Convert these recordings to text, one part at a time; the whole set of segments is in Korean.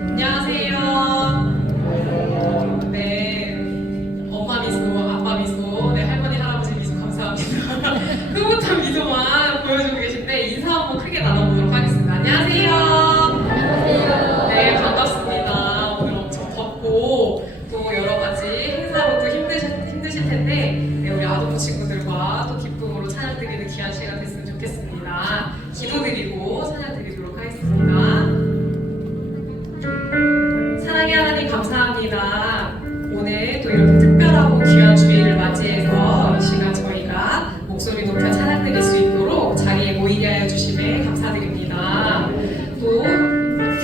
안녕하세요. 네, 엄마 미소, 아빠 미소, 네, 할머니, 할아버지 미소 감사합니다. 흐뭇한 미소만 보여주고 계신데 인사 한번 크게 나눠보도록 하겠습니다. 안녕하세요. 네, 반갑습니다. 오늘 엄청 덥고 또 여러 가지 행사로 또 힘드실 텐데 네, 우리 아동부 친구들과 또 기쁨으로 찬양 드리는 귀한 시간 됐으면 좋겠습니다. 기도드리고 찬양 드리도록 하겠습니다. 사랑의 하나님 감사합니다. 오늘 또 이렇게 특별하고 귀한 주일을 맞이해서 이 시간 저희가 목소리 높여 찬양 드릴 수 있도록 자리에 모이게 하여 주심에 감사드립니다. 또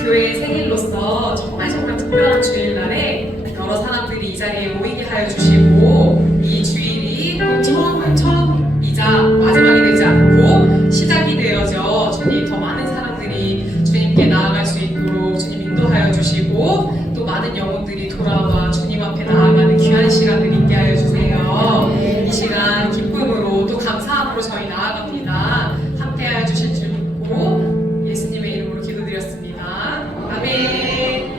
교회의 생일로서 정말 특별한 주일날에 여러 사람들이 이 자리에 모이게 하여 주시고 이 주일이 처음이자 마지막이 되지 않고 시작이 되어져 주님 더 많은 사람들이 주님께 나아갈 수 있도록 주님 인도하여 주시고 또 많은 영혼들이 돌아와 주님 앞에 나아가는 귀한 시간을 있게 하여 주세요. 이 시간 기쁨으로 또 감사함으로 저희 나아갑니다. 함께하여 주실 줄 믿고 예수님의 이름으로 기도드렸습니다. 아멘.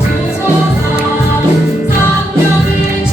주소서 성령을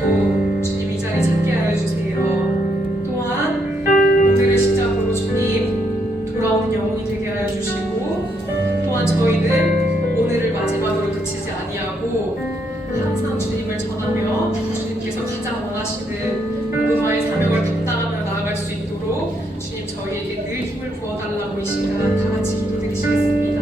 앞으로도 주님 이 자리 찾게 하여 주세요. 또한 오늘을 시작으로 주님 돌아오는 영혼이 되게 하여 주시고, 또한 저희는 오늘을 마지막으로 그치지 아니하고 항상 주님을 전하며 주님께서 가장 원하시는 복음화의 사명을 감당하며 나아갈 수 있도록 주님 저희에게 늘 힘을 부어달라고 이 시간 다 같이 기도드리시겠습니다.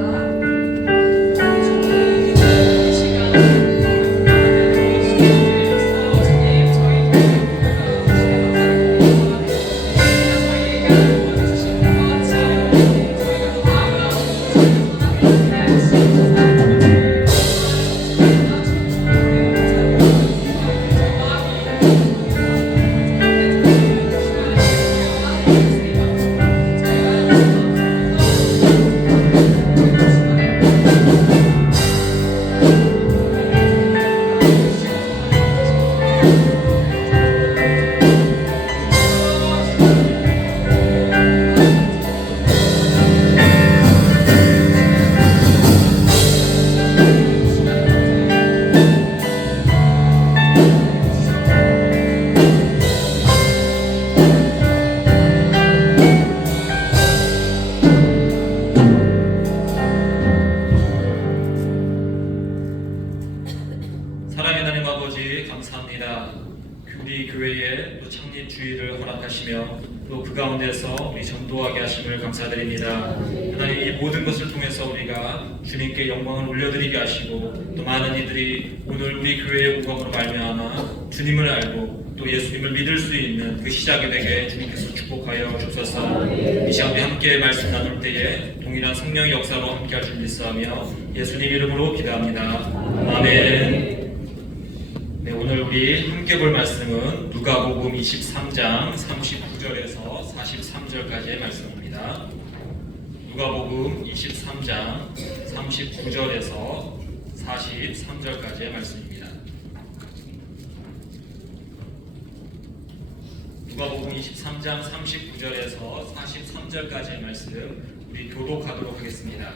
사랑의 하나님 아버지 감사합니다. 우리 교회에 또 창립 주일을 허락하시며 또 그 가운데서 우리 전도하게 하심을 감사드립니다. 하나님 이 모든 것을 통해서 우리가 주님께 영광을 올려드리게 하시고 또 많은 이들이 오늘 우리 교회의 우감으로 말미암아 주님을 알고 또 예수님을 믿을 수 있는 그 시작이 되게 주님께서 축복하여 주소서. 이 시간 우리 함께 말씀 나눌 때에 동일한 성령의 역사로 함께 할 줄 믿사하며 예수님 이름으로 기도합니다. 아멘. 네, 오늘 우리 함께 볼 말씀은 누가복음 23장 39절에서 43절까지의 말씀입니다. 누가복음 23장 39절에서 43절까지의 말씀입니다. 누가복음 23장 39절에서 43절까지의 말씀 우리 교독하도록 하겠습니다.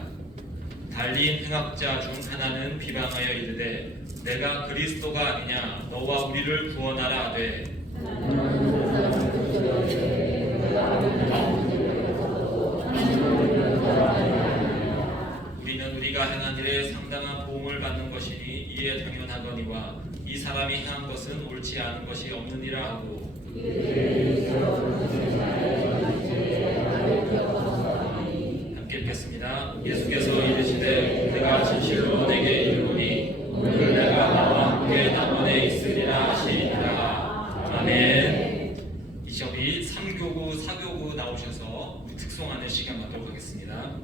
달린 행악자 중 하나는 비방하여 이르되 내가 그리스도가 아니냐 너와 우리를 구원하라 하되 우리는 우리가 행한 일에 상당한 보응을 받는 것이니 이에 당연하거니와 이 사람이 행한 것은 옳지 않은 것이 없느니라 하고 함께 읽겠습니다. 예수께서 이르시되 내가 진실로 내게 이르노니 오늘 내가 나와 함께 남원에 있으리라 하시니라. 아멘. 이 시험 우리 3교구 4교구 나오셔서 특송하는 시간 갖도록 하겠습니다.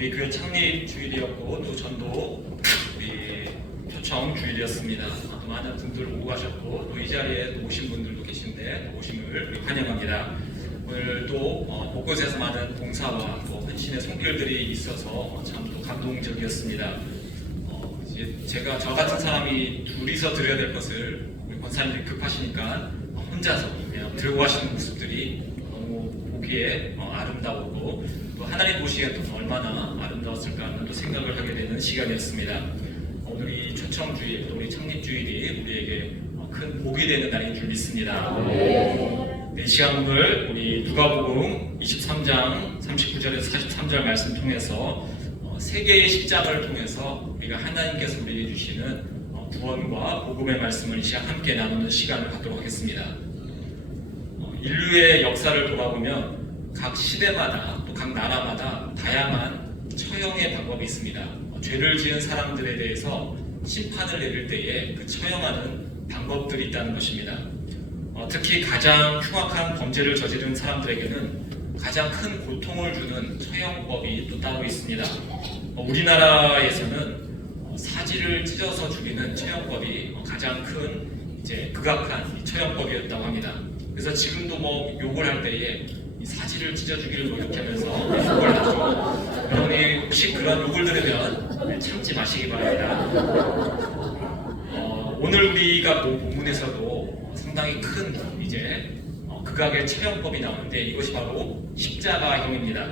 우리 교회 창립 주일이었고 또 전도 우리 초청 주일이었습니다. 또 많은 분들 오고 가셨고 또 이 자리에 또 오신 분들도 계신데 오심을 환영합니다. 오늘 또 곳곳에서 많은 봉사와 또 헌신의 손길들이 있어서 참 또 감동적이었습니다. 이제 제가 저 같은 사람이 둘이서 드려야 될 것을 우리 권사님들이 급하시니까 혼자서 그냥 들고 가시는 모습들이 너무 보기에 아름다웠고 또 하나님 보시기에 또 얼마나 아름다웠을까 하는 또 생각을 하게 되는 시간이었습니다. 오늘 이 초청주일, 또 우리 창립주일이 우리에게 큰 복이 되는 날인 줄 믿습니다. 이 시간 오늘 우리 누가복음 23장 39절에서 43절 말씀 통해서 세 개의 십자가를 통해서 우리가 하나님께서 우리에게 주시는 구원과 복음의 말씀을 이 시간 함께 나누는 시간을 갖도록 하겠습니다. 인류의 역사를 돌아보면 각 시대마다 또 각 나라마다 다양한 처형의 방법이 있습니다. 죄를 지은 사람들에 대해서 심판을 내릴 때에 그 처형하는 방법들이 있다는 것입니다. 특히 가장 흉악한 범죄를 저지른 사람들에게는 가장 큰 고통을 주는 처형법이 또 따로 있습니다. 우리나라에서는 사지를 찢어서 죽이는 처형법이 가장 큰 극악한 처형법이었다고 합니다. 그래서 지금도 욕을 할 때에 이 사지를 찢어 죽이려고 이렇게 하면서 욕을 하죠. 여러분이 혹시 그런 욕을 들으면 참지 마시기 바랍니다. 오늘 우리가 본 본문에서도 상당히 큰 극악의 처형법이 나오는데 이것이 바로 십자가형입니다.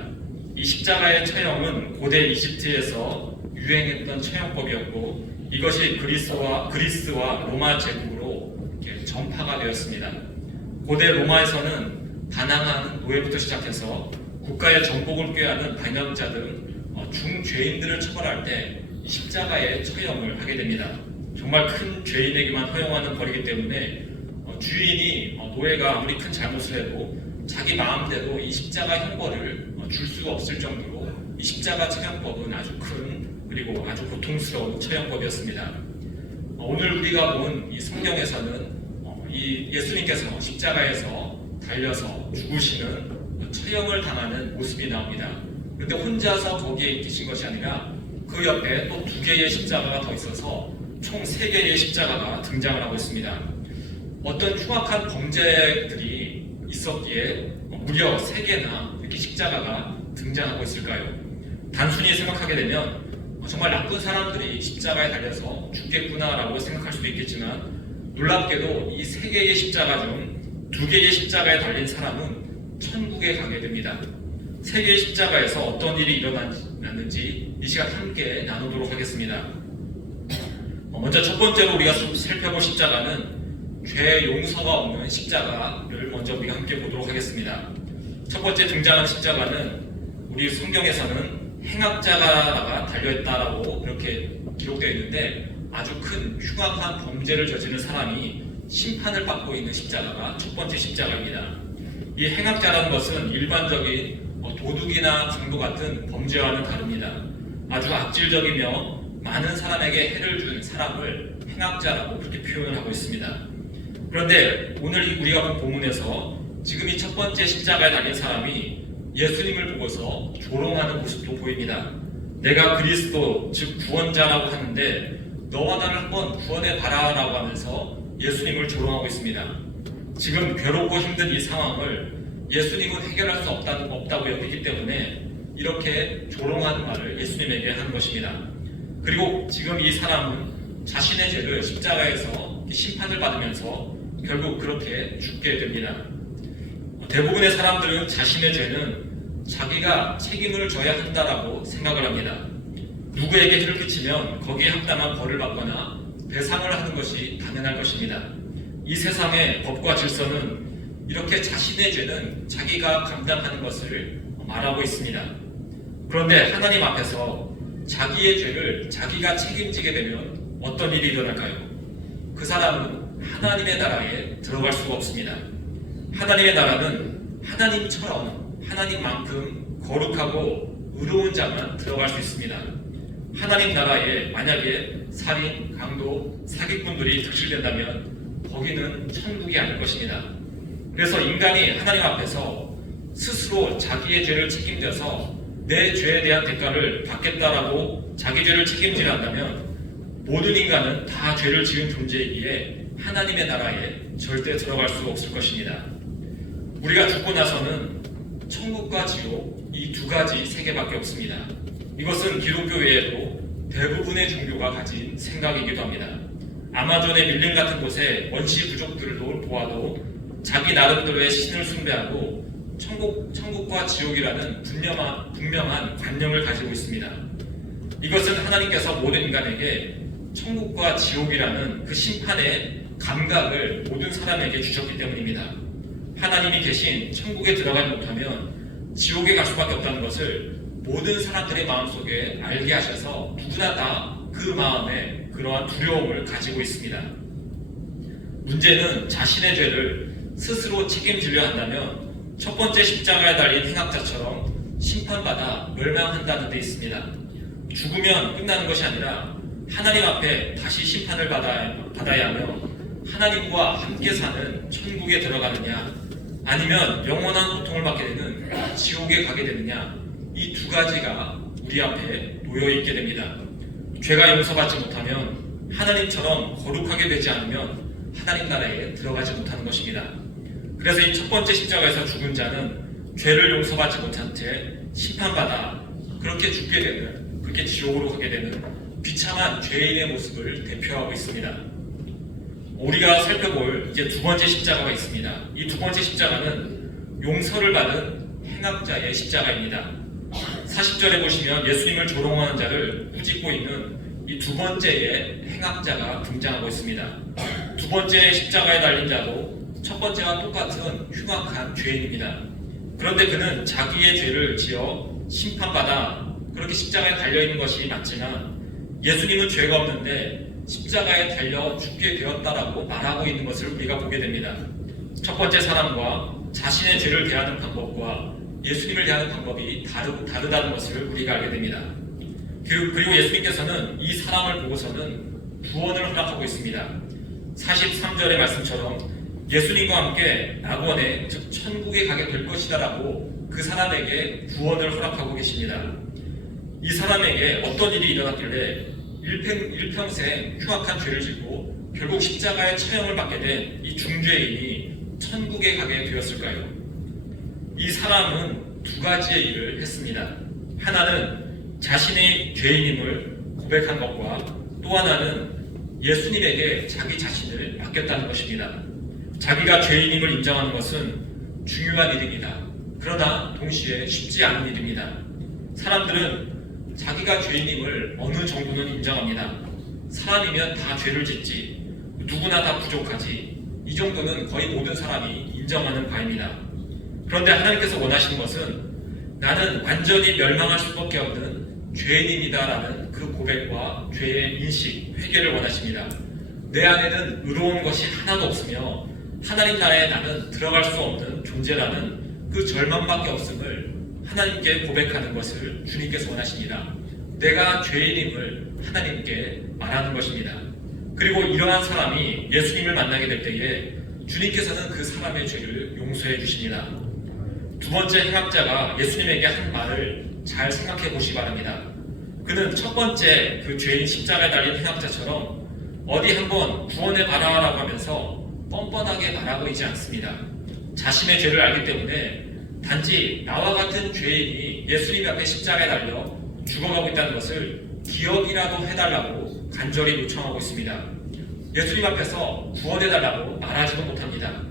이 십자가의 처형은 고대 이집트에서 유행했던 처형법이었고 이것이 그리스와 로마 제국으로 전파가 되었습니다. 고대 로마에서는 가난한 노예부터 시작해서 국가의 정복을 꾀하는 반역자 등 중죄인들을 처벌할 때 십자가의 처형을 하게 됩니다. 정말 큰 죄인에게만 허용하는 벌이기 때문에 주인이 노예가 아무리 큰 잘못을 해도 자기 마음대로 이 십자가 형벌을 줄 수가 없을 정도로 이 십자가 처형법은 아주 큰 그리고 아주 고통스러운 처형법이었습니다. 오늘 우리가 본 이 성경에서는 이 예수님께서 십자가에서 달려서 죽으시는 처형을 당하는 모습이 나옵니다. 그런데 혼자서 거기에 계신 것이 아니라 그 옆에 또 2개의 십자가가 더 있어서 총 3개의 십자가가 등장을 하고 있습니다. 어떤 흉악한 범죄들이 있었기에 무려 3개나 이렇게 십자가가 등장하고 있을까요? 단순히 생각하게 되면 정말 나쁜 사람들이 십자가에 달려서 죽겠구나라고 생각할 수도 있겠지만 놀랍게도 이 3개의 십자가 중 2개의 십자가에 달린 사람은 천국에 가게 됩니다. 3개의 십자가에서 어떤 일이 일어났는지 이 시간 함께 나누도록 하겠습니다. 먼저 첫 번째로 우리가 살펴볼 십자가는 죄 용서가 없는 십자가를 먼저 우리가 함께 보도록 하겠습니다. 첫 번째 등장하는 십자가는 우리 성경에서는 행악자가 달려있다라고 그렇게 기록되어 있는데 아주 큰 흉악한 범죄를 저지른 사람이 심판을 받고 있는 십자가가 첫 번째 십자가입니다. 이 행악자라는 것은 일반적인 도둑이나 강도 같은 범죄와는 다릅니다. 아주 악질적이며 많은 사람에게 해를 준 사람을 행악자라고 그렇게 표현을 하고 있습니다. 그런데 오늘 우리가 본 본문에서 지금 이 첫 번째 십자가에 달린 사람이 예수님을 보고서 조롱하는 모습도 보입니다. 내가 그리스도 즉 구원자라고 하는데 너와 나를 한번 구원해봐라 라고 하면서 예수님을 조롱하고 있습니다. 지금 괴롭고 힘든 이 상황을 예수님은 해결할 수 없다고 여기기 때문에 이렇게 조롱하는 말을 예수님에게 하는 것입니다. 그리고 지금 이 사람은 자신의 죄를 십자가에서 심판을 받으면서 결국 그렇게 죽게 됩니다. 대부분의 사람들은 자신의 죄는 자기가 책임을 져야 한다라고 생각을 합니다. 누구에게 해를 끼치면 거기에 합당한 벌을 받거나 배상을 하는 것이 당연할 것입니다. 이 세상의 법과 질서는 이렇게 자신의 죄는 자기가 감당하는 것을 말하고 있습니다. 그런데 하나님 앞에서 자기의 죄를 자기가 책임지게 되면 어떤 일이 일어날까요? 그 사람은 하나님의 나라에 들어갈 수가 없습니다. 하나님의 나라는 하나님처럼 하나님만큼 거룩하고 의로운 자만 들어갈 수 있습니다. 하나님 나라에 만약에 살인, 강도, 사기꾼들이 득실된다면 거기는 천국이 아닐 것입니다. 그래서 인간이 하나님 앞에서 스스로 자기의 죄를 책임져서 내 죄에 대한 대가를 받겠다라고 자기 죄를 책임지려 한다면 모든 인간은 다 죄를 지은 존재이기에 하나님의 나라에 절대 들어갈 수가 없을 것입니다. 우리가 죽고 나서는 천국과 지옥 이 두 가지 세계밖에 없습니다. 이것은 기독교 외에도 대부분의 종교가 가진 생각이기도 합니다. 아마존의 밀림 같은 곳에 원시 부족들도 보아도 자기 나름대로의 신을 숭배하고 천국과 지옥이라는 분명한 관념을 가지고 있습니다. 이것은 하나님께서 모든 인간에게 천국과 지옥이라는 그 심판의 감각을 모든 사람에게 주셨기 때문입니다. 하나님이 계신 천국에 들어가지 못하면 지옥에 갈 수밖에 없다는 것을 모든 사람들의 마음속에 알게 하셔서 누구나 다 그 마음에 그러한 두려움을 가지고 있습니다. 문제는 자신의 죄를 스스로 책임지려 한다면 첫 번째 십자가에 달린 행악자처럼 심판받아 멸망한다는 데 있습니다. 죽으면 끝나는 것이 아니라 하나님 앞에 다시 심판을 받아야 하며 하나님과 함께 사는 천국에 들어가느냐 아니면 영원한 고통을 받게 되는 지옥에 가게 되느냐 이 두 가지가 우리 앞에 놓여 있게 됩니다. 죄가 용서받지 못하면 하나님처럼 거룩하게 되지 않으면 하나님 나라에 들어가지 못하는 것입니다. 그래서 이 첫 번째 십자가에서 죽은 자는 죄를 용서받지 못한 채 심판받아 그렇게 죽게 되는, 그렇게 지옥으로 가게 되는 비참한 죄인의 모습을 대표하고 있습니다. 우리가 살펴볼 이제 두 번째 십자가가 있습니다. 이 두 번째 십자가는 용서를 받은 행악자의 십자가입니다. 40절에 보시면 예수님을 조롱하는 자를 꾸짖고 있는 이 두 번째의 행악자가 등장하고 있습니다. 두 번째 십자가에 달린 자도 첫 번째와 똑같은 흉악한 죄인입니다. 그런데 그는 자기의 죄를 지어 심판받아 그렇게 십자가에 달려있는 것이 맞지만 예수님은 죄가 없는데 십자가에 달려 죽게 되었다라고 말하고 있는 것을 우리가 보게 됩니다. 첫 번째 사람과 자신의 죄를 대하는 방법과 예수님을 대하는 방법이 다르다는 것을 우리가 알게 됩니다. 그리고 예수님께서는 이 사람을 보고서는 구원을 허락하고 있습니다. 43절의 말씀처럼 예수님과 함께 낙원에 즉 천국에 가게 될 것이다라고 그 사람에게 구원을 허락하고 계십니다. 이 사람에게 어떤 일이 일어났길래 일평생 흉악한 죄를 짓고 결국 십자가의 처형을 받게 된 이 중죄인이 천국에 가게 되었을까요? 이 사람은 두 가지의 일을 했습니다. 하나는 자신의 죄인임을 고백한 것과 또 하나는 예수님에게 자기 자신을 맡겼다는 것입니다. 자기가 죄인임을 인정하는 것은 중요한 일입니다. 그러나 동시에 쉽지 않은 일입니다. 사람들은 자기가 죄인임을 어느 정도는 인정합니다. 사람이면 다 죄를 짓지, 누구나 다 부족하지, 이 정도는 거의 모든 사람이 인정하는 바입니다. 그런데 하나님께서 원하시는 것은 나는 완전히 멸망할 수밖에 없는 죄인입니다라는 그 고백과 죄의 인식, 회개를 원하십니다. 내 안에는 의로운 것이 하나도 없으며 하나님 나라에 나는 들어갈 수 없는 존재라는 그 절망밖에 없음을 하나님께 고백하는 것을 주님께서 원하십니다. 내가 죄인임을 하나님께 말하는 것입니다. 그리고 이러한 사람이 예수님을 만나게 될 때에 주님께서는 그 사람의 죄를 용서해 주십니다. 두 번째 행악자가 예수님에게 한 말을 잘 생각해 보시기 바랍니다. 그는 첫 번째 그 죄인 십자가에 달린 행악자처럼 어디 한번 구원해 봐라라고 하면서 뻔뻔하게 말하고 있지 않습니다. 자신의 죄를 알기 때문에 단지 나와 같은 죄인이 예수님 앞에 십자가에 달려 죽어가고 있다는 것을 기억이라도 해달라고 간절히 요청하고 있습니다. 예수님 앞에서 구원해달라고 말하지도 못합니다.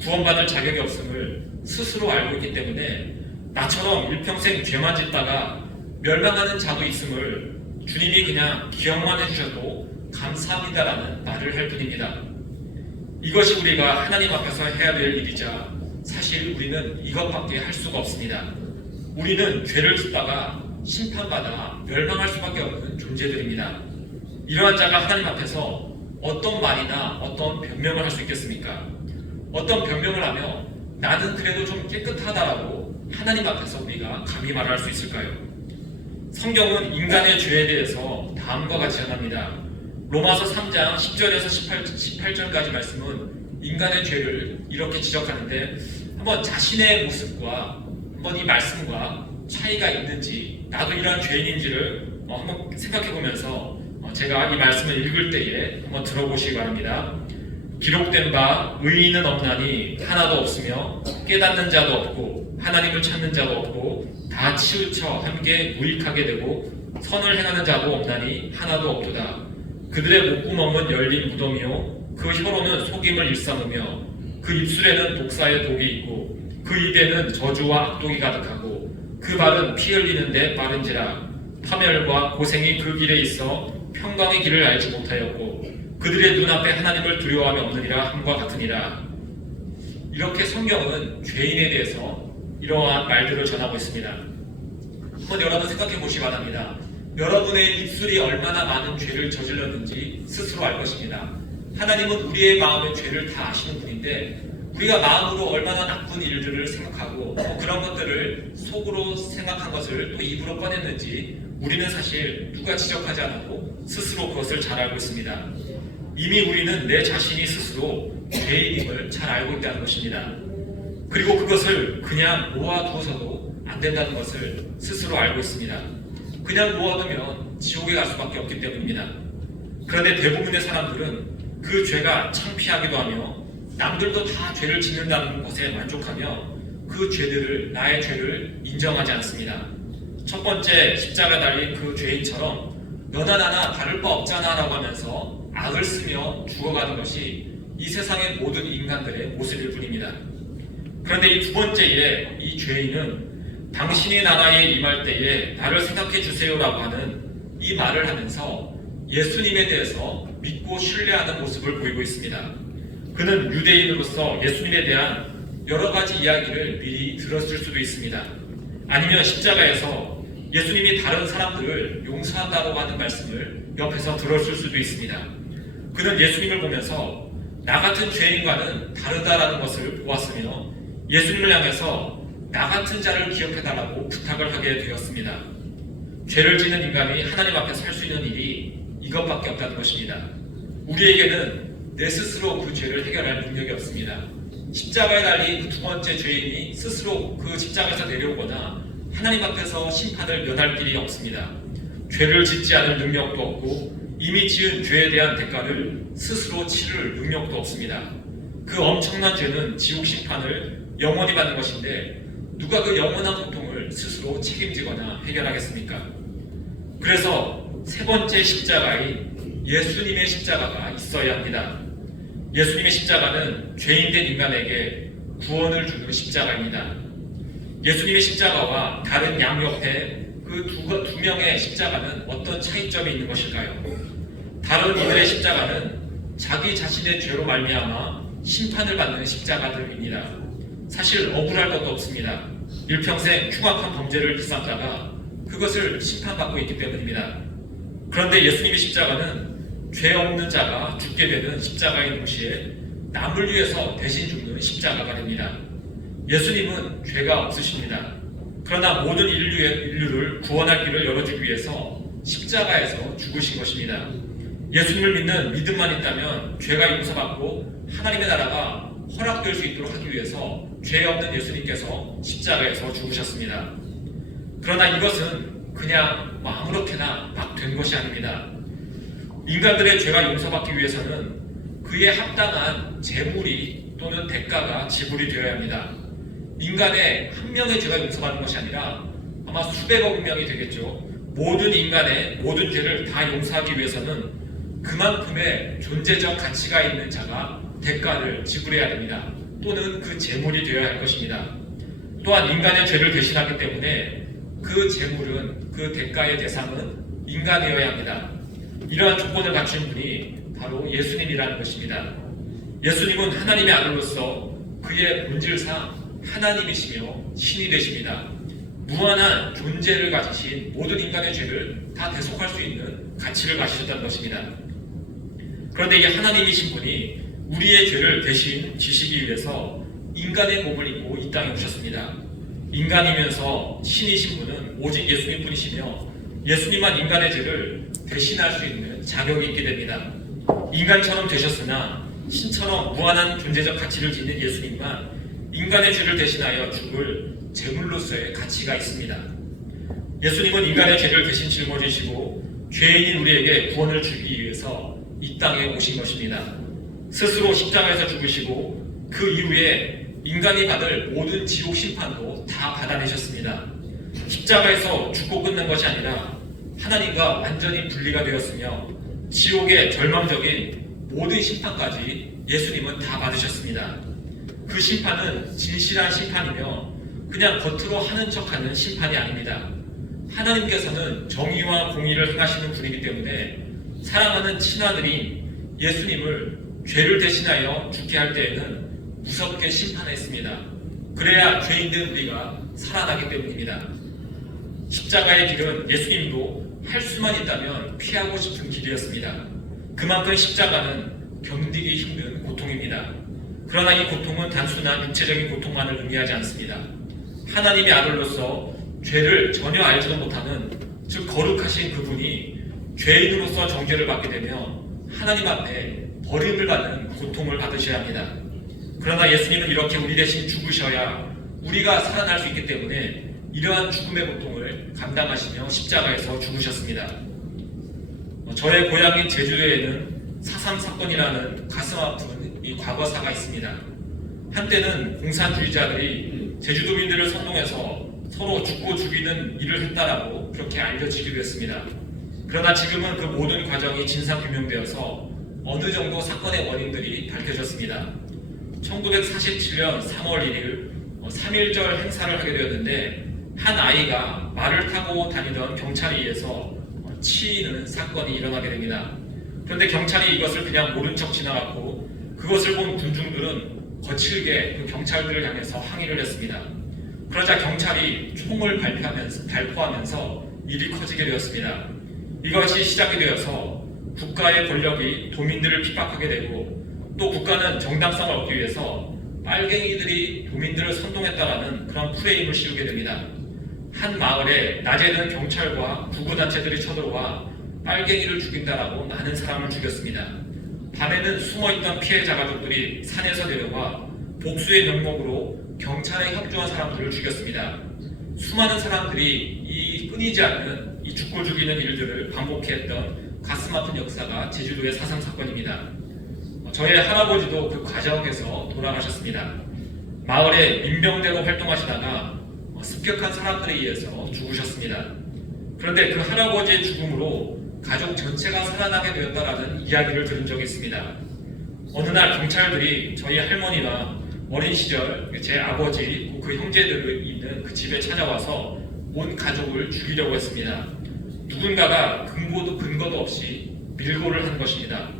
구원받을 자격이 없음을 스스로 알고 있기 때문에 나처럼 일평생 죄만 짓다가 멸망하는 자도 있음을 주님이 그냥 기억만 해주셔도 감사합니다라는 말을 할 뿐입니다. 이것이 우리가 하나님 앞에서 해야 될 일이자 사실 우리는 이것밖에 할 수가 없습니다. 우리는 죄를 짓다가 심판받아 멸망할 수밖에 없는 존재들입니다. 이러한 자가 하나님 앞에서 어떤 말이나 어떤 변명을 할 수 있겠습니까? 어떤 변명을 하며 나는 그래도 좀 깨끗하다라고 하나님 앞에서 우리가 감히 말할 수 있을까요? 성경은 인간의 죄에 대해서 다음과 같이 전합니다. 로마서 3장 10절에서 18절까지 말씀은 인간의 죄를 이렇게 지적하는데 한번 자신의 모습과 한번 이 말씀과 차이가 있는지, 나도 이러한 죄인인지를 한번 생각해 보면서 제가 이 말씀을 읽을 때에 한번 들어보시기 바랍니다. 기록된 바 의인은 없나니 하나도 없으며 깨닫는 자도 없고 하나님을 찾는 자도 없고 다 치우쳐 함께 무익하게 되고 선을 행하는 자도 없나니 하나도 없도다. 그들의 목구멍은 열린 무덤이요 그 혀로는 속임을 일삼으며 그 입술에는 독사의 독이 있고 그 입에는 저주와 악독이 가득하고 그 발은 피 흘리는데 빠른지라. 파멸과 고생이 그 길에 있어 평강의 길을 알지 못하였고 그들의 눈앞에 하나님을 두려워함이 없느니라 함과 같으니라. 이렇게 성경은 죄인에 대해서 이러한 말들을 전하고 있습니다. 한번 여러분 생각해 보시기 바랍니다. 여러분의 입술이 얼마나 많은 죄를 저질렀는지 스스로 알 것입니다. 하나님은 우리의 마음의 죄를 다 아시는 분인데 우리가 마음으로 얼마나 나쁜 일들을 생각하고 또 그런 것들을 속으로 생각한 것을 또 입으로 꺼냈는지 우리는 사실 누가 지적하지 않아도 스스로 그것을 잘 알고 있습니다. 이미 우리는 내 자신이 스스로 죄인임을 잘 알고 있다는 것입니다. 그리고 그것을 그냥 모아두어서도 안 된다는 것을 스스로 알고 있습니다. 그냥 모아두면 지옥에 갈 수밖에 없기 때문입니다. 그런데 대부분의 사람들은 그 죄가 창피하기도 하며 남들도 다 죄를 짓는다는 것에 만족하며 그 죄들을, 나의 죄를 인정하지 않습니다. 첫 번째 십자가 달린 그 죄인처럼 너나 나나 다를 바 없잖아 라고 하면서 악을 쓰며 죽어가는 것이 이 세상의 모든 인간들의 모습일 뿐입니다. 그런데 이 두 번째에 이 죄인은 당신이 나라에 임할 때에 나를 생각해 주세요라고 하는 이 말을 하면서 예수님에 대해서 믿고 신뢰하는 모습을 보이고 있습니다. 그는 유대인으로서 예수님에 대한 여러 가지 이야기를 미리 들었을 수도 있습니다. 아니면 십자가에서 예수님이 다른 사람들을 용서한다고 하는 말씀을 옆에서 들었을 수도 있습니다. 그는 예수님을 보면서 나 같은 죄인과는 다르다라는 것을 보았으며 예수님을 향해서 나 같은 자를 기억해달라고 부탁을 하게 되었습니다. 죄를 짓는 인간이 하나님 앞에 설 수 있는 일이 이것밖에 없다는 것입니다. 우리에게는 내 스스로 그 죄를 해결할 능력이 없습니다. 십자가에 달린 그 두 번째 죄인이 스스로 그 십자가에서 내려오거나 하나님 앞에서 심판을 면할 길이 없습니다. 죄를 짓지 않을 능력도 없고 이미 지은 죄에 대한 대가를 스스로 치를 능력도 없습니다. 그 엄청난 죄는 지옥 심판을 영원히 받는 것인데 누가 그 영원한 고통을 스스로 책임지거나 해결하겠습니까? 그래서 세 번째 십자가인 예수님의 십자가가 있어야 합니다. 예수님의 십자가는 죄인된 인간에게 구원을 주는 십자가입니다. 예수님의 십자가와 다른 양옆에 그 두 명의 십자가는 어떤 차이점이 있는 것일까요? 다른 이들의 십자가는 자기 자신의 죄로 말미암아 심판을 받는 십자가들입니다. 사실 억울할 것도 없습니다. 일평생 흉악한 범죄를 일삼다가 그것을 심판받고 있기 때문입니다. 그런데 예수님의 십자가는 죄 없는 자가 죽게 되는 십자가인 동시에 남을 위해서 대신 죽는 십자가가 됩니다. 예수님은 죄가 없으십니다. 그러나 모든 인류를 구원할 길을 열어주기 위해서 십자가에서 죽으신 것입니다. 예수님을 믿는 믿음만 있다면 죄가 용서받고 하나님의 나라가 허락될 수 있도록 하기 위해서 죄 없는 예수님께서 십자가에서 죽으셨습니다. 그러나 이것은 그냥 아무렇게나 막 된 것이 아닙니다. 인간들의 죄가 용서받기 위해서는 그에 합당한 재물이 또는 대가가 지불이 되어야 합니다. 인간의 한 명의 죄가 용서받는 것이 아니라 아마 수백억 명이 되겠죠. 모든 인간의 모든 죄를 다 용서하기 위해서는 그만큼의 존재적 가치가 있는 자가 대가를 지불해야 됩니다. 또는 그 재물이 되어야 할 것입니다. 또한 인간의 죄를 대신하기 때문에 그 재물은, 그 대가의 대상은 인간이어야 합니다. 이러한 조건을 갖춘 분이 바로 예수님이라는 것입니다. 예수님은 하나님의 아들로서 그의 본질상 하나님이시며 신이 되십니다. 무한한 존재를 가지신 모든 인간의 죄를 다 대속할 수 있는 가치를 가지셨다는 것입니다. 그런데 이 하나님이신 분이 우리의 죄를 대신 지시기 위해서 인간의 몸을 입고 이 땅에 오셨습니다. 인간이면서 신이신 분은 오직 예수님 뿐이시며 예수님만 인간의 죄를 대신할 수 있는 자격이 있게 됩니다. 인간처럼 되셨으나 신처럼 무한한 존재적 가치를 지닌 예수님만 인간의 죄를 대신하여 죽을 제물로서의 가치가 있습니다. 예수님은 인간의 죄를 대신 짊어지시고 죄인인 우리에게 구원을 주기 위해서 이 땅에 오신 것입니다. 스스로 십자가에서 죽으시고 그 이후에 인간이 받을 모든 지옥 심판도 다 받아내셨습니다. 십자가에서 죽고 끝난 것이 아니라 하나님과 완전히 분리가 되었으며 지옥의 절망적인 모든 심판까지 예수님은 다 받으셨습니다. 그 심판은 진실한 심판이며 그냥 겉으로 하는 척하는 심판이 아닙니다. 하나님께서는 정의와 공의를 행하시는 분이기 때문에 사랑하는 친아들인 예수님을 죄를 대신하여 죽게 할 때에는 무섭게 심판했습니다. 그래야 죄인된 우리가 살아나기 때문입니다. 십자가의 길은 예수님도 할 수만 있다면 피하고 싶은 길이었습니다. 그만큼 십자가는 견디기 힘든 고통입니다. 그러나 이 고통은 단순한 육체적인 고통만을 의미하지 않습니다. 하나님의 아들로서 죄를 전혀 알지도 못하는, 즉 거룩하신 그분이 죄인으로서 정죄를 받게 되며 하나님 앞에 버림을 받는 고통을 받으셔야 합니다. 그러나 예수님은 이렇게 우리 대신 죽으셔야 우리가 살아날 수 있기 때문에 이러한 죽음의 고통을 감당하시며 십자가에서 죽으셨습니다. 저의 고향인 제주도에는 4.3 사건이라는 가슴 아픈 이 과거사가 있습니다. 한때는 공산주의자들이 제주도민들을 선동해서 서로 죽고 죽이는 일을 했다라고 그렇게 알려지기도 했습니다. 그러나 지금은 그 모든 과정이 진상규명되어서 어느 정도 사건의 원인들이 밝혀졌습니다. 1947년 3월 1일 3.1절 행사를 하게 되었는데 한 아이가 말을 타고 다니던 경찰에 의해서 치이는 사건이 일어나게 됩니다. 그런데 경찰이 이것을 그냥 모른 척 지나갔고 그것을 본 군중들은 거칠게 그 경찰들을 향해서 항의를 했습니다. 그러자 경찰이 총을 발포하면서 일이 커지게 되었습니다. 이것이 시작이 되어서 국가의 권력이 도민들을 핍박하게 되고 또 국가는 정당성을 얻기 위해서 빨갱이들이 도민들을 선동했다라는 그런 프레임을 씌우게 됩니다. 한 마을에 낮에는 경찰과 구구단체들이 쳐들어와 빨갱이를 죽인다라고 많은 사람을 죽였습니다. 밤에는 숨어있던 피해자 가족들이 산에서 내려와 복수의 명목으로 경찰에 협조한 사람들을 죽였습니다. 수많은 사람들이 이 끊이지 않는 이 죽고 죽이는 일들을 반복했던 가슴 아픈 역사가 제주도의 4.3 사건입니다. 저의 할아버지도 그 과정에서 돌아가셨습니다. 마을에 민병대로 활동하시다가 습격한 사람들에 의해서 죽으셨습니다. 그런데 그 할아버지의 죽음으로 가족 전체가 살아나게 되었다라는 이야기를 들은 적이 있습니다. 어느 날 경찰들이 저희 할머니가 어린 시절 제 아버지 그 형제들이 있는 그 집에 찾아와서 온 가족을 죽이려고 했습니다. 누군가가 근거도 없이 밀고를 한 것입니다.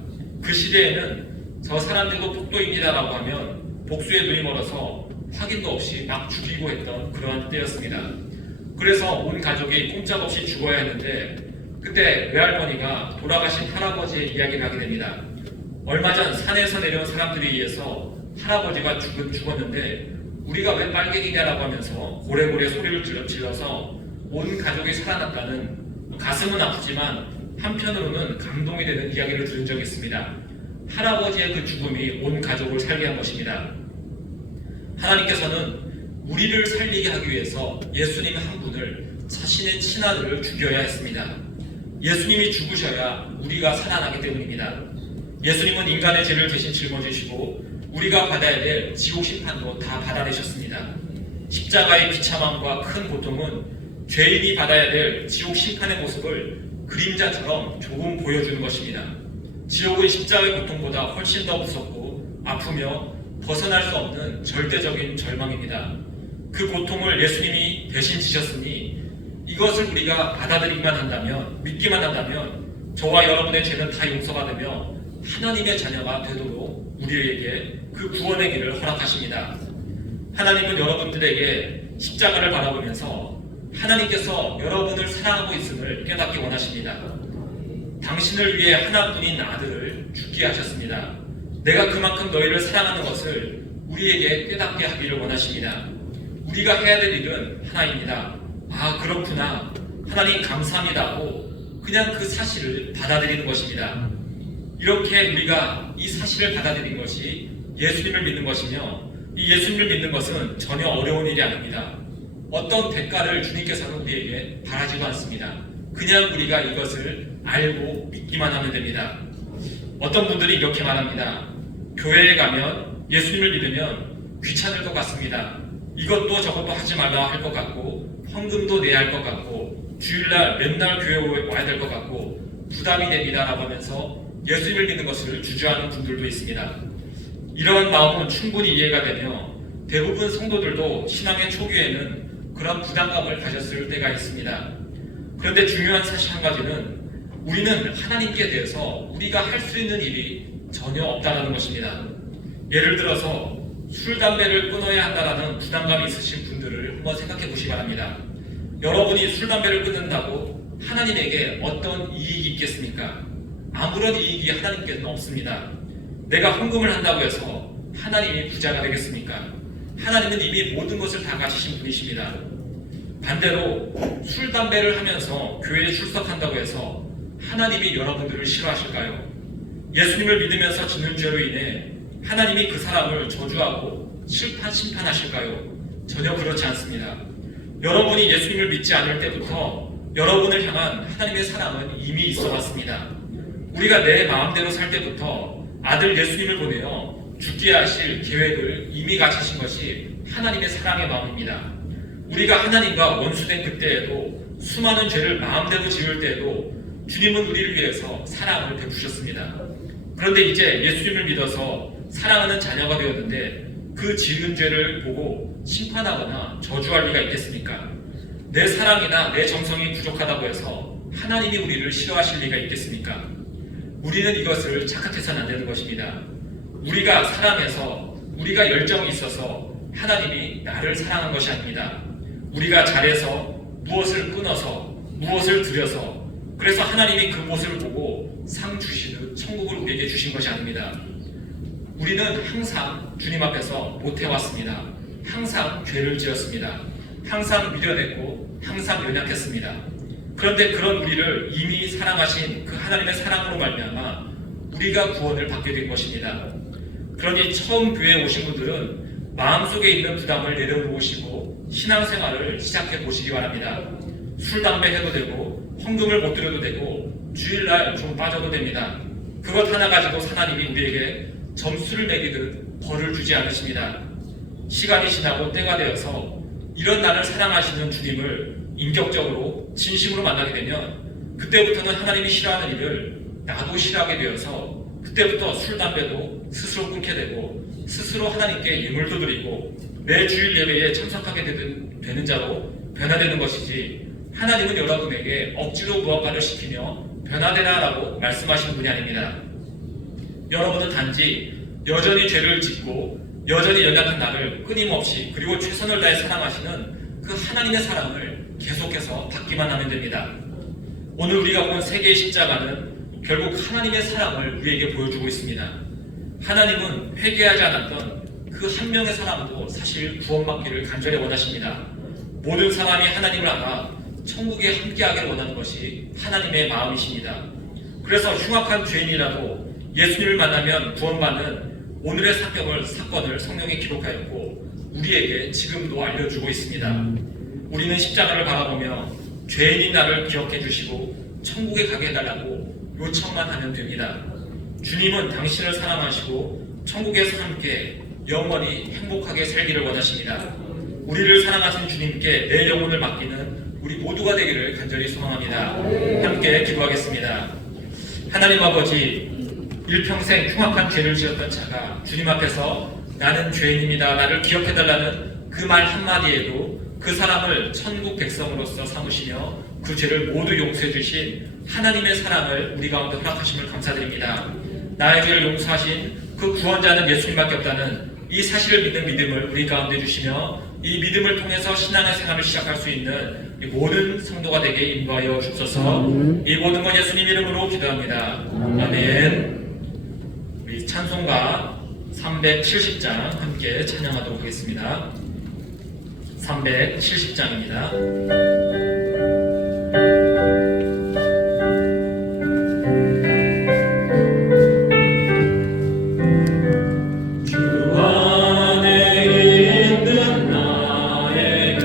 그 시대에는 저 사람들도 폭도입니다라고 하면 복수에 눈이 멀어서 확인도 없이 막 죽이고 했던 그러한 때였습니다. 그래서 온 가족이 꼼짝없이 죽어야 했는데 그때 외할머니가 돌아가신 할아버지의 이야기를 하게 됩니다. 얼마 전 산에서 내려온 사람들에 의해서 할아버지가 죽었는데 우리가 왜 빨갱이냐라고 하면서 고래고래 소리를 질러서 온 가족이 살아났다는 가슴은 아프지만 한편으로는 감동이 되는 이야기를 들은 적이 있습니다. 할아버지의 그 죽음이 온 가족을 살게 한 것입니다. 하나님께서는 우리를 살리게 하기 위해서 예수님 한 분을 자신의 친아들을 죽여야 했습니다. 예수님이 죽으셔야 우리가 살아나기 때문입니다. 예수님은 인간의 죄를 대신 짊어지시고 우리가 받아야 될 지옥 심판도 다 받아내셨습니다. 십자가의 비참함과 큰 고통은 죄인이 받아야 될 지옥 심판의 모습을 그림자처럼 조금 보여주는 것입니다. 지옥은 십자가의 고통보다 훨씬 더 무섭고 아프며 벗어날 수 없는 절대적인 절망입니다. 그 고통을 예수님이 대신 지셨으니 이것을 우리가 받아들이기만 한다면, 믿기만 한다면 저와 여러분의 죄는 다 용서가 되며 하나님의 자녀가 되도록 우리에게 그 구원의 길을 허락하십니다. 하나님은 여러분들에게 십자가를 바라보면서 하나님께서 여러분을 사랑하고 있음을 깨닫기 원하십니다. 당신을 위해 하나뿐인 아들을 죽게 하셨습니다. 내가 그만큼 너희를 사랑하는 것을 우리에게 깨닫게 하기를 원하십니다. 우리가 해야 될 일은 하나입니다. 아, 그렇구나. 하나님 감사합니다고 그냥 그 사실을 받아들이는 것입니다. 이렇게 우리가 이 사실을 받아들인 것이 예수님을 믿는 것이며 이 예수님을 믿는 것은 전혀 어려운 일이 아닙니다. 어떤 대가를 주님께서는 우리에게 바라지도 않습니다. 그냥 우리가 이것을 알고 믿기만 하면 됩니다. 어떤 분들이 이렇게 말합니다. 교회에 가면 예수님을 믿으면 귀찮을 것 같습니다. 이것도 저것도 하지 말라 할 것 같고 헌금도 내야 할 것 같고 주일날 맨날 교회 와야 될 것 같고 부담이 됩니다 라고 하면서 예수님을 믿는 것을 주저하는 분들도 있습니다. 이러한 마음은 충분히 이해가 되며 대부분 성도들도 신앙의 초기에는 그런 부담감을 가졌을 때가 있습니다. 그런데 중요한 사실 한 가지는 우리는 하나님께 대해서 우리가 할 수 있는 일이 전혀 없다는 것입니다. 예를 들어서 술, 담배를 끊어야 한다는 부담감이 있으신 분들을 한번 생각해 보시기 바랍니다. 여러분이 술, 담배를 끊는다고 하나님에게 어떤 이익이 있겠습니까? 아무런 이익이 하나님께는 없습니다. 내가 헌금을 한다고 해서 하나님이 부자가 되겠습니까? 하나님은 이미 모든 것을 다 가지신 분이십니다. 반대로 술, 담배를 하면서 교회에 출석한다고 해서 하나님이 여러분들을 싫어하실까요? 예수님을 믿으면서 짓는 죄로 인해 하나님이 그 사람을 저주하고 심판하실까요? 전혀 그렇지 않습니다. 여러분이 예수님을 믿지 않을 때부터 여러분을 향한 하나님의 사랑은 이미 있어 왔습니다. 우리가 내 마음대로 살 때부터 아들 예수님을 보내어 죽게 하실 계획을 이미 가지신 것이 하나님의 사랑의 마음입니다. 우리가 하나님과 원수된 그때에도 수많은 죄를 마음대로 지을 때에도 주님은 우리를 위해서 사랑을 베푸셨습니다. 그런데 이제 예수님을 믿어서 사랑하는 자녀가 되었는데 그 지은 죄를 보고 심판하거나 저주할 리가 있겠습니까? 내 사랑이나 내 정성이 부족하다고 해서 하나님이 우리를 싫어하실 리가 있겠습니까? 우리는 이것을 착각해서는 안 되는 것입니다. 우리가 사랑해서 우리가 열정이 있어서 하나님이 나를 사랑한 것이 아닙니다. 우리가 잘해서 무엇을 끊어서 무엇을 들여서 그래서 하나님이 그 모습을 보고 상 주시듯 천국을 우리에게 주신 것이 아닙니다. 우리는 항상 주님 앞에서 못해왔습니다. 항상 죄를 지었습니다. 항상 미련했고 항상 연약했습니다. 그런데 그런 우리를 이미 사랑하신 그 하나님의 사랑으로 말미암아 우리가 구원을 받게 된 것입니다. 그러니 처음 교회에 오신 분들은 마음속에 있는 부담을 내려놓으시고 신앙생활을 시작해 보시기 바랍니다. 술, 담배 해도 되고 헌금을 못 드려도 되고 주일날 좀 빠져도 됩니다. 그것 하나 가지고 하나님이 우리에게 점수를 매기듯 벌을 주지 않으십니다. 시간이 지나고 때가 되어서 이런 나를 사랑하시는 주님을 인격적으로 진심으로 만나게 되면 그때부터는 하나님이 싫어하는 일을 나도 싫어하게 되어서 그때부터 술, 담배도 스스로 끊게 되고 스스로 하나님께 예물도 드리고 매 주일 예배에 참석하게 되는 자로 변화되는 것이지 하나님은 여러분에게 억지로 무엇가를 시키며 변화되라라고 말씀하시는 분이 아닙니다. 여러분은 단지 여전히 죄를 짓고 여전히 연약한 나를 끊임없이 그리고 최선을 다해 사랑하시는 그 하나님의 사랑을 계속해서 받기만 하면 됩니다. 오늘 우리가 본 세계의 십자가는 결국 하나님의 사랑을 우리에게 보여주고 있습니다. 하나님은 회개하지 않았던 그 한 명의 사람도 사실 구원받기를 간절히 원하십니다. 모든 사람이 하나님을 알아 천국에 함께하기를 원하는 것이 하나님의 마음이십니다. 그래서 흉악한 죄인이라도 예수님을 만나면 구원받는 오늘의 사건을 성경에 기록하였고 우리에게 지금도 알려주고 있습니다. 우리는 십자가를 바라보며 죄인인 나를 기억해 주시고 천국에 가게 해달라고 요청만 하면 됩니다. 주님은 당신을 사랑하시고 천국에서 함께 영원히 행복하게 살기를 원하십니다. 우리를 사랑하신 주님께 내 영혼을 맡기는 우리 모두가 되기를 간절히 소망합니다. 함께 기도하겠습니다. 하나님 아버지, 일평생 흉악한 죄를 지었던 자가 주님 앞에서 나는 죄인입니다, 나를 기억해달라는 그 말 한마디에도 그 사람을 천국 백성으로서 삼으시며 그 죄를 모두 용서해 주신 하나님의 사랑을 우리 가운데 허락하심을 감사드립니다. 나의 죄를 용서하신 그 구원자는 예수님밖에 없다는 이 사실을 믿는 믿음을 우리 가운데 주시며 이 믿음을 통해서 신앙의 생활을 시작할 수 있는 이 모든 성도가 되게 인도하여 주옵소서. 이 모든 것 예수님 이름으로 기도합니다. 아멘. 우리 찬송가 370장 함께 찬양하도록 하겠습니다. 370장입니다. 주 안에 있는 나에게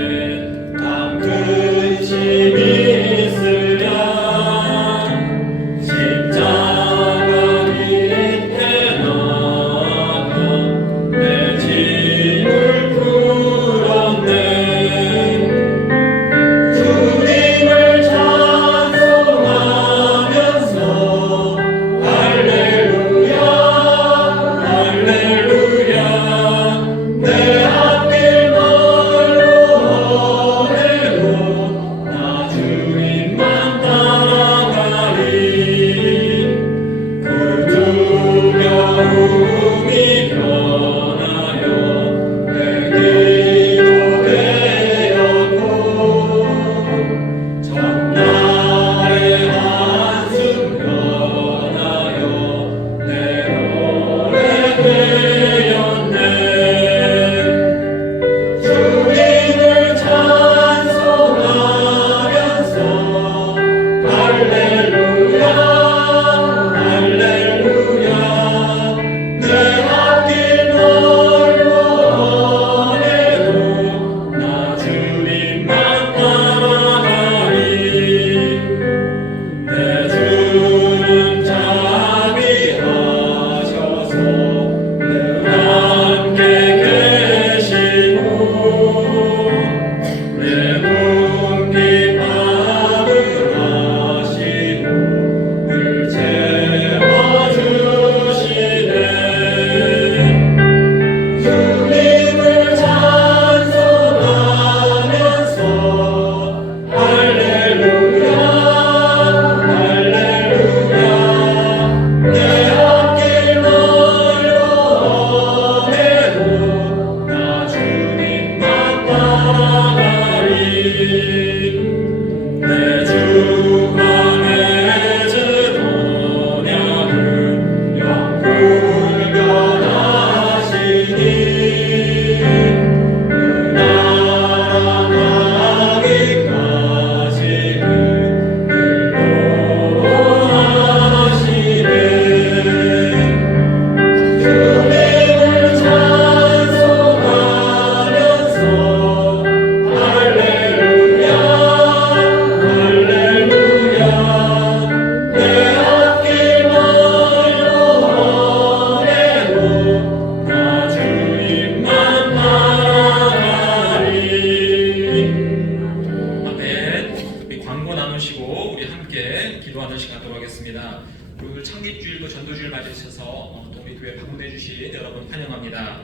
기도하는 시간 갖도록 하겠습니다. 오늘 창립주일도 전도주일 맞으셔서 또 우리 교회 방문해 주신 여러분 환영합니다.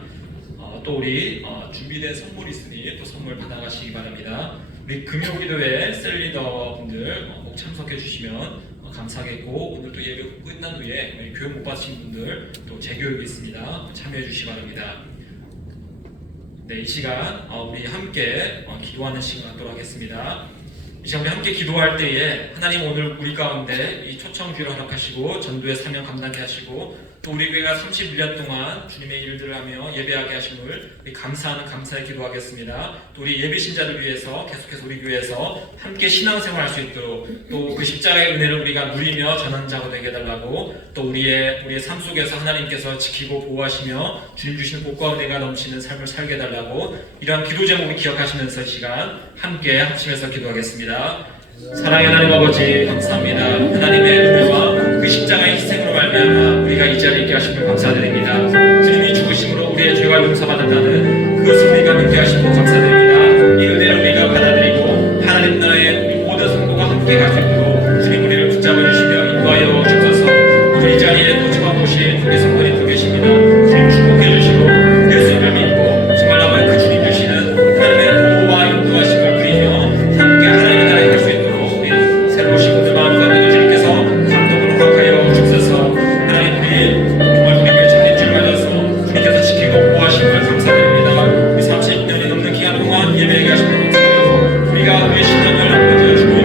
또 우리 준비된 선물 있으니 또 선물 받아가시기 바랍니다. 우리 금요기도회 셀리더 분들 꼭 참석해 주시면 감사하겠고, 오늘 또 예배 끝난 후에 우리 교육 못 받으신 분들 또 재교육이 있습니다. 참여해 주시기 바랍니다. 네, 이 시간 우리 함께 기도하는 시간 갖도록 하겠습니다. 이 시간 우리 함께 기도할 때에 하나님 오늘 우리 가운데 이 초청주의를 허락하시고 전도의 사명 감당케 하시고 또 우리 교회가 31년 동안 주님의 일들을 하며 예배하게 하심을 우리 감사하는 감사에 기도하겠습니다. 또 우리 예비 신자들 위해서 계속해서 우리 교회에서 함께 신앙생활 할 수 있도록 또 그 십자가의 은혜를 우리가 누리며 전하는 자가 되게 해달라고, 또 우리의 삶 속에서 하나님께서 지키고 보호하시며 주님 주시는 복과 은혜가 넘치는 삶을 살게 해달라고, 이러한 기도 제목을 기억하시면서 이 시간 함께 합심해서 기도하겠습니다. 사랑의 하나님 아버지 감사합니다. 하나님의 은혜와 그 십자가의 희생으로 말미암아 우리가 이 자리에 있게 하심을 감사드립니다. 주님이 죽으심으로 우리의 죄가 용서받았다는 그것을 우리가 믿게 하심을 감사드립니다. 이 은혜를 우리가 받아들이고 하나님 나라의 우리 모든 성도가 함께 갈 수 있도록 주님 우리를 붙잡아 주시며 인도하여 주셔서 우리 이 자리에 또 처음 오신 우리 성도님 두 계십니다. 주님 축복해 주시고 예수님을 믿고 정말 나만의 그 주님 주시는 하나님의 보호와 인도하심을 누리며 함께 하나님의 나라에 갈 수 있도록 새로 오신 분들 마음과 눈을 주님께서 감동으로 허락하여 주셔서 하나님 우리 정말 우리 교회 창립주를 맞아서 주님께서 지키고 보호하심을 감사드립니다. 우리 30년이 넘는 기간 동안 예배하게 하심을 감사드리고 우리가 우리의 신앙을 아버지 주님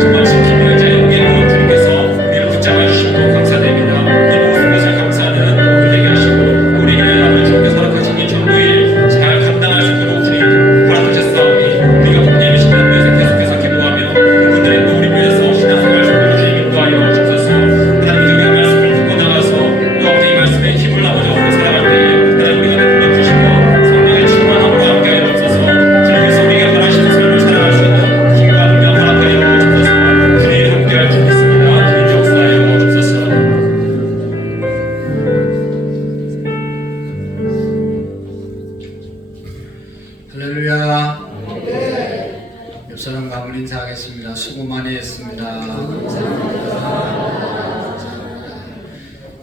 정말 지키며 이제 여기에 주님께서 우리를 붙잡아 주시고 감사드립니다. 이 모든 것을 감사하는 모두 되게 하시고 우리 교회 아버지 주님께서 허락하신 이 전도일 잘 감당할 수 있도록 주님 허락하셨사오니 우리가 복님의 신앙교에서 계속해서 기도하며 그분들의 또 우리 교회에서 신앙생활 속으로 주님 인도하여 주셔서 하나님 교회 말씀을 듣고 나가서 또 아버지 이 말씀에 힘을 아버지 얻고 살아갈 때에 하나님 우리가 능력 주시고 성령의 충만함으로 함께하여 주셔서 주님께서 우리가 바라시는 삶을 살아갈 수 있는 기회와 능력 허락하여 주셔서 주님 함께할 줄 믿습니다. 주님 역사하여 주셔서 할렐루야. 옆 사람과 한번 인사하겠습니다. 수고 많이 했습니다.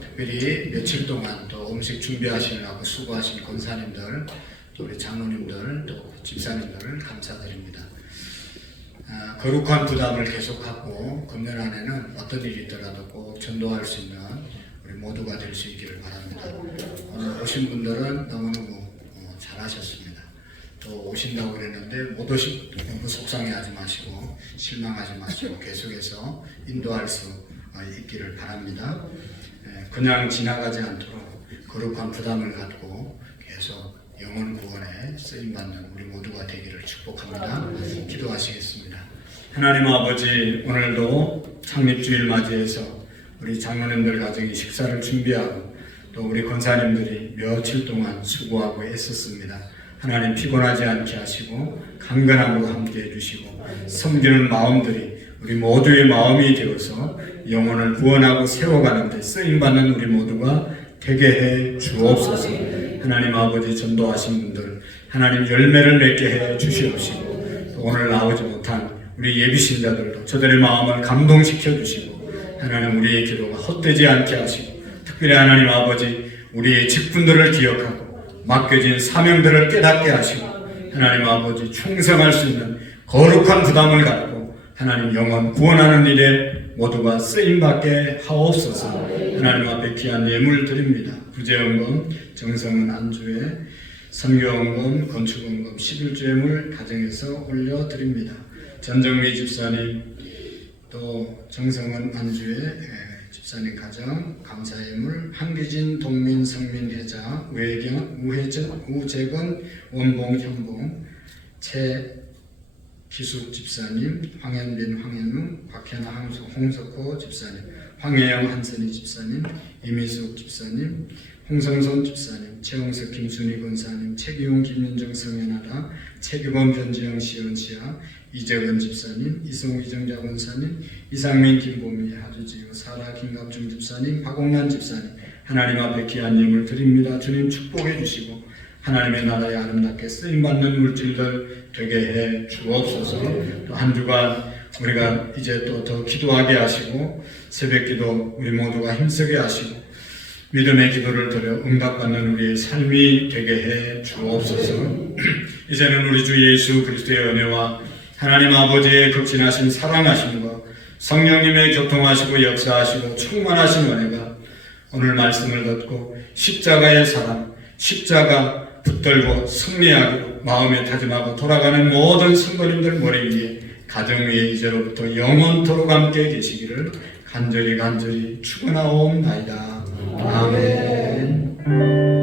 특별히 며칠 동안 또 음식 준비하시느라고 수고하신 권사님들, 또 우리 장로님들, 또 집사님들을 감사드립니다. 거룩한 부담을 계속하고 금년 안에는 어떤 일이 있더라도 꼭 전도할 수 있는 우리 모두가 될 수 있기를 바랍니다. 오늘 오신 분들은 너무너무 잘하셨습니다. 또 오신다고 그랬는데 못 오신 너무 속상해하지 마시고 실망하지 마시고 계속해서 인도할 수 있기를 바랍니다. 그냥 지나가지 않도록 거룩한 부담을 갖고 계속 영혼 구원에 쓰임받는 우리 모두가 되기를 축복합니다. 기도하시겠습니다. 하나님 아버지, 오늘도 창립주일 맞이해서 우리 장로님들 가정이 식사를 준비하고 또 우리 권사님들이 며칠 동안 수고하고 애썼습니다. 하나님 피곤하지 않게 하시고 강건함으로 함께 해주시고 섬기는 마음들이 우리 모두의 마음이 되어서 영혼을 구원하고 세워가는 데 쓰임받는 우리 모두가 되게 해 주옵소서. 하나님 아버지, 전도하신 분들 하나님 열매를 맺게 해 주시옵시고 또 오늘 나오지 못한 우리 예비신자들도 저들의 마음을 감동시켜 주시고 하나님 우리의 기도가 헛되지 않게 하시고 특별히 하나님 아버지 우리의 직분들을 기억하고 맡겨진 사명들을 깨닫게 하시고 하나님 아버지 충성할 수 있는 거룩한 부담을 갖고 하나님 영혼 구원하는 일에 모두가 쓰임받게 하옵소서. 하나님 앞에 귀한 예물 드립니다. 구제헌금, 정성은 안주에, 선교헌금, 건축헌금, 11주예물 가정에서 올려드립니다. 전정미 집사님, 또 정성은 안주에 집사님 가정 감사예물, 한기진 동민 성민회자, 우혜경, 우재건, 원봉, 현봉, 최기숙 집사님, 황현빈, 황현웅, 박현아, 홍석호 집사님, 황혜영, 한선희 집사님, 이미숙 집사님, 홍성선 집사님, 최홍석, 김순희 권사님, 최기용, 김민정, 성현아라, 최규범, 변지영, 시연시아, 이재건 집사님, 이승우, 이정자 권사님, 이상민, 김보미, 하주지우, 사라, 김갑중 집사님, 박홍란 집사님, 하나님 앞에 귀한 예물 드립니다. 주님 축복해 주시고 하나님의 나라에 아름답게 쓰임받는 물질들 되게 해 주옵소서. 또 한 주간 우리가 이제 또 더 기도하게 하시고 새벽기도 우리 모두가 힘쓰게 하시고 믿음의 기도를 드려 응답받는 우리의 삶이 되게 해 주옵소서. 이제는 우리 주 예수 그리스도의 은혜와 하나님 아버지의 극진하신 사랑하심과 성령님의 교통하시고 역사하시고 충만하신 은혜가 오늘 말씀을 듣고 십자가의 사랑, 십자가 붙들고 승리하기로 마음에 다짐하고 돌아가는 모든 성도님들 머리 위에 가정 위에 이제로부터 영원토록 함께 계시기를 간절히 축원하옵나이다. 아멘.